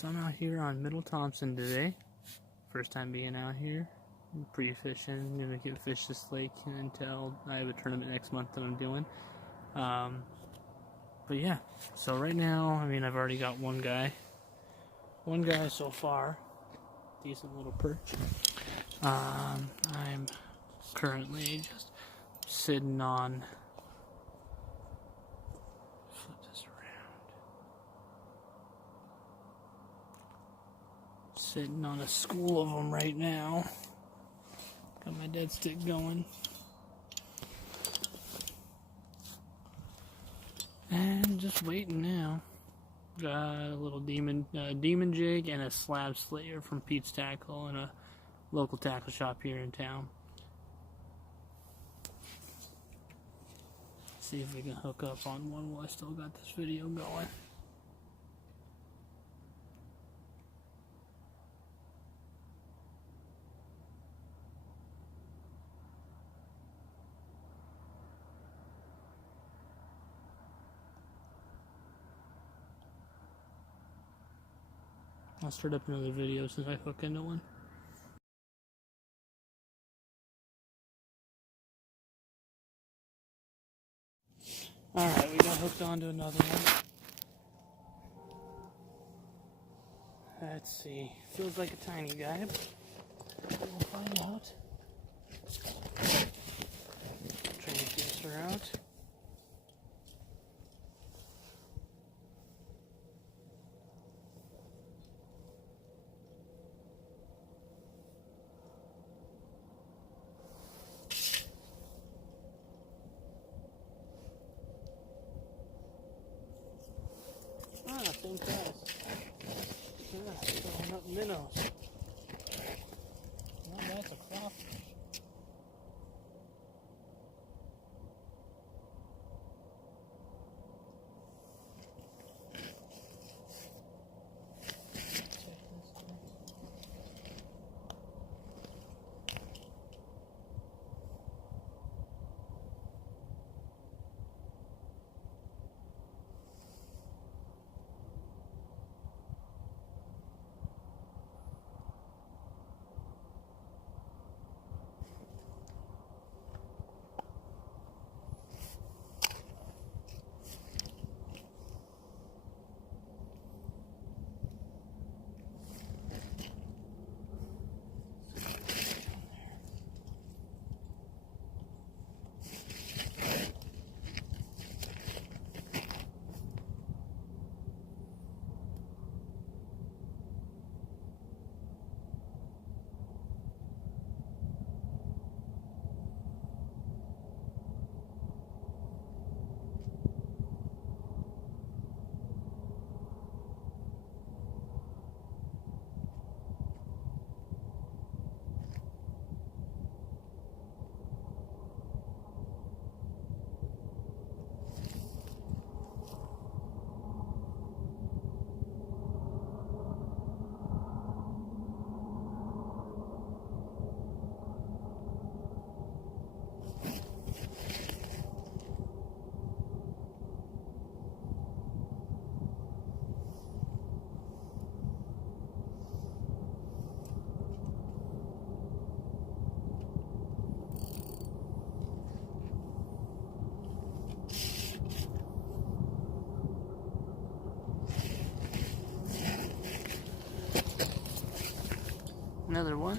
So I'm out here on Middle Thompson today. First time being out here. Pre-fishing. Gonna get fish this lake until I have a tournament next month that I'm doing. But yeah, so right now, I mean, I've already got one guy so far. Decent little perch. I'm currently just sitting on, flip this around, sitting on a school of them right now. Got my dead stick going. And just waiting now. Got a little demon jig and a slab slayer from Pete's Tackle in a local tackle shop here in town. See if we can hook up on one while I still got this video going. I'll start up another video since I hook into one. Alright, we got hooked onto another one. Let's see. Feels like a tiny guy, but we'll find out. Trying to guess her out. Same size. Yeah, throwing up minnows. Well, that's a crawfish. Another one.